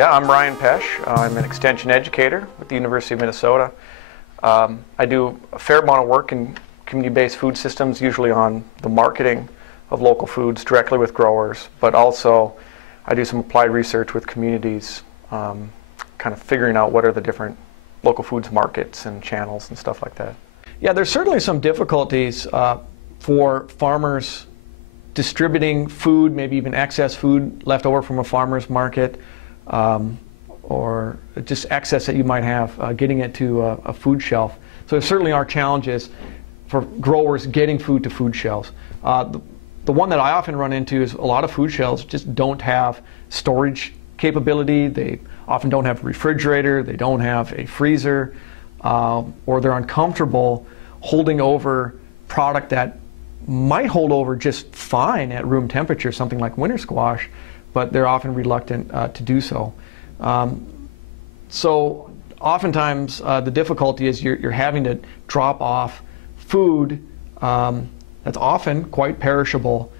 Yeah, I'm Ryan Pesch. I'm an extension educator with the University of Minnesota. I do a fair amount of work in community-based food systems, usually on the marketing of local foods directly with growers, but also I do some applied research with communities, kind of figuring out what are the different local foods markets and channels and stuff like that. Yeah, there's certainly some difficulties for farmers distributing food, maybe even excess food left over from a farmer's market, or just excess that you might have getting it to a food shelf. So there certainly are challenges for growers getting food to food shelves. The one that I often run into is a lot of food shelves just don't have storage capability. They often don't have a refrigerator, they don't have a freezer, or they're uncomfortable holding over product that might hold over just fine at room temperature, something like winter squash, but they're often reluctant to do so. So oftentimes the difficulty is you're having to drop off food that's often quite perishable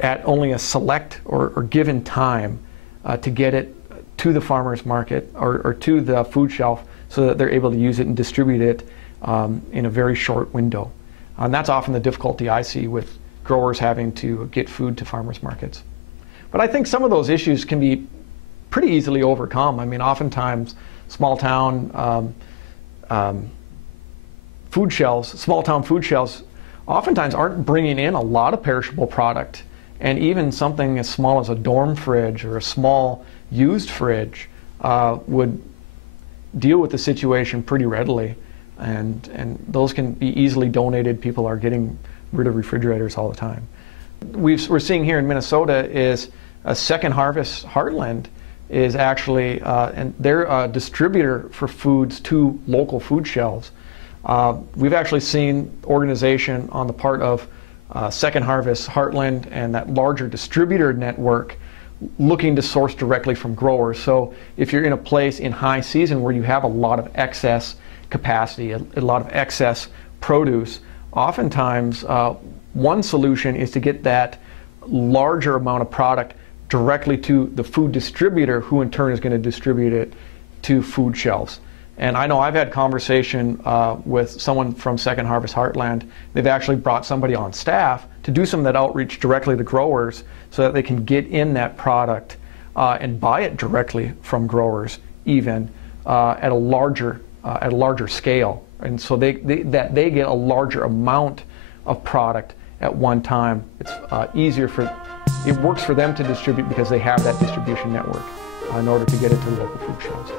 at only a select or given time to get it to the farmer's market or to the food shelf so that they're able to use it and distribute it in a very short window. And that's often the difficulty I see with growers having to get food to farmers markets. But I think some of those issues can be pretty easily overcome. I mean, oftentimes small town food shelves oftentimes aren't bringing in a lot of perishable product. And even something as small as a dorm fridge or a small used fridge would deal with the situation pretty readily. And those can be easily donated. People are getting rid of refrigerators all the time. We're seeing here in Minnesota is a Second Harvest Heartland is actually, and they're a distributor for foods to local food shelves. We've actually seen organization on the part of Second Harvest Heartland and that larger distributor network looking to source directly from growers. So if you're in a place in high season where you have a lot of excess capacity, a lot of excess produce, oftentimes one solution is to get that larger amount of product directly to the food distributor, who in turn is going to distribute it to food shelves. And I know I've had conversation with someone from Second Harvest Heartland. They've actually brought somebody on staff to do some of that outreach directly to growers so that they can get in that product and buy it directly from growers, even at a larger scale, and so they get a larger amount of product at one time. It's it works for them to distribute because they have that distribution network in order to get it to local food shelves.